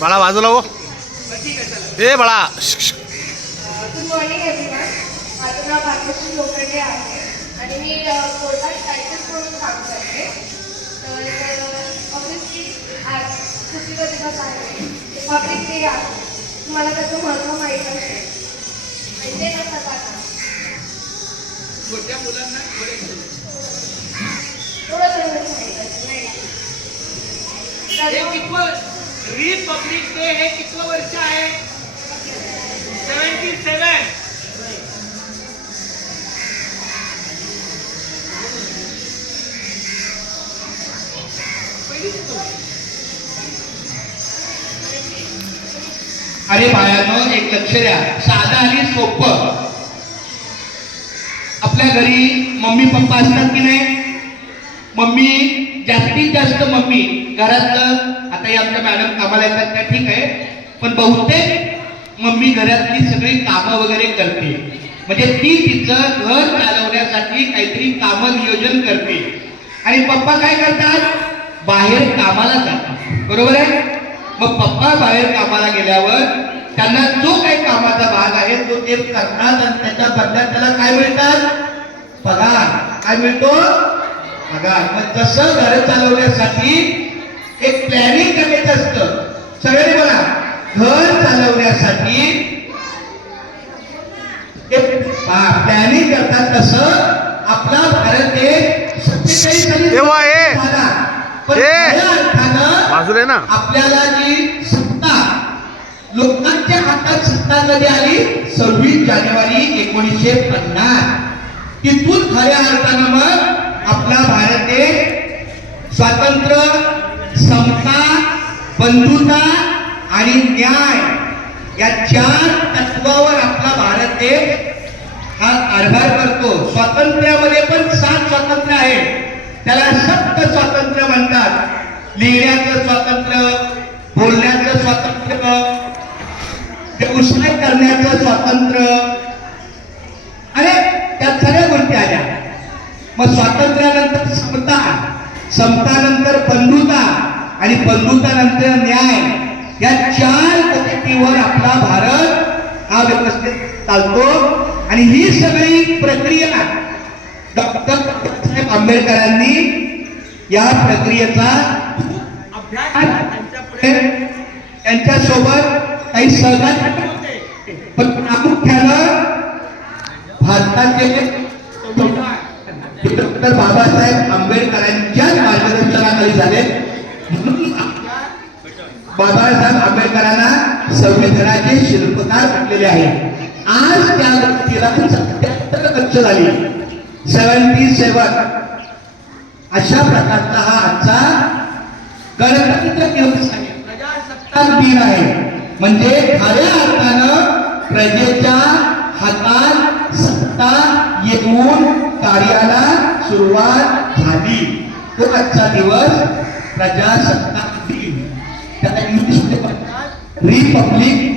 बाळा बाजूला हो. ए बाळा. Good morning everyone. माझं नाव भाग्यश्री लोखंडे आहे आणि मी कोर्टात सायंटिस्ट म्हणून काम करते. तर ऑब्व्हियसली आज सुट्टीचा दिवस आहे, पब्लिक डे आहे. तुम्हाला त्याचं महत्त्व माहीत असेल. माहिती आहे ना सगळ्यांना? छोट्या मुलांना थोडं थोडं माहीत असेल नाही रिपब्लिक डे हे कितवं वर्ष आहे? 77. अरे बाळांनो, एक लक्ष द्या. साधं आणि सोपं. आपल्या घरी मम्मी पप्पा असतात की नाही? मम्मी जास्तीत जास्त मम्मी घरातलं, आता या आमच्या मॅडम कामाला येतात त्या ठीक आहे, पण बहुतेक मम्मी घरातली सगळी कामं वगैरे करते. म्हणजे ती तिचं घर चालवण्यासाठी काहीतरी कामं नियोजन करते. आणि पप्पा काय करतात? बाहेर कामाला जातात. बरोबर आहे? मग पप्पा बाहेर कामाला गेल्यावर त्यांना जो काही कामाचा भाग आहे तो ते करतात आणि त्याच्या बदल्यात त्याला काय मिळतात? पगार. काय मिळतो? पगार. मग जसं घर चालवण्यासाठी एक प्लॅनिंग करायचं असतं. सगळ्यांनी बघा, घर चालवण्यासाठी एक प्लॅनिंग करतात, तसं आपला भारत देश 47 साली झाला. पण खऱ्या अर्थानं ना आपल्याला जी सत्ता, लोकांच्या हातात सत्ता कधी आली? 26 जानेवारी 1950. तिथून खऱ्या अर्थानं मग आपला भारत देश स्वातंत्र्य, समता, बंधुता आणि न्याय या 4 तत्वावर आपला भारत देश हा कारभार करतो. स्वातंत्र्यामध्ये पण 7 स्वातंत्र्य आहे. त्याला सप्त स्वातंत्र्य म्हणतात. लिहिण्याचं स्वातंत्र्य, बोलण्याचं स्वातंत्र्य, व्यवसाय करण्याचं स्वातंत्र्य, अरे त्या सगळ्या गोष्टी आल्या. मग स्वातंत्र्यानंतर समता, समतानंतर बंधुता आणि बंधुतानंतर न्याय या 4 गोष्टीवर आपला भारत हा व्यवस्थित चालतो. आणि ही सगळी प्रक्रिया डॉक्टर बाबासाहेब आंबेडकरांनी या प्रक्रियेचा त्यांच्यासोबत काही सहकार्य, पण प्रामुख्यानं भारताचे डॉक्टर बाबासाहेब आंबेडकरांच्या मार्गदर्शनाखाली झाले. म्हणून बाबासाहेब आंबेडकरांना संविधानाचे शिल्पकार म्हटलेले आहे. आज त्या व्यक्तीला 77 वर्ष झाली. 77. अशा प्रकारचा हा आजचा गणतंत्र दिवस आहे, प्रजासत्ताक दिन आहे. म्हणजे खऱ्या अर्थानं प्रजेच्या हातात सत्ता येऊन कार्याला सुरुवात झाली. तो आजचा दिवस प्रजासत्ताक दिन, त्याला इंग्लिशमध्ये म्हणतात रिपब्लिक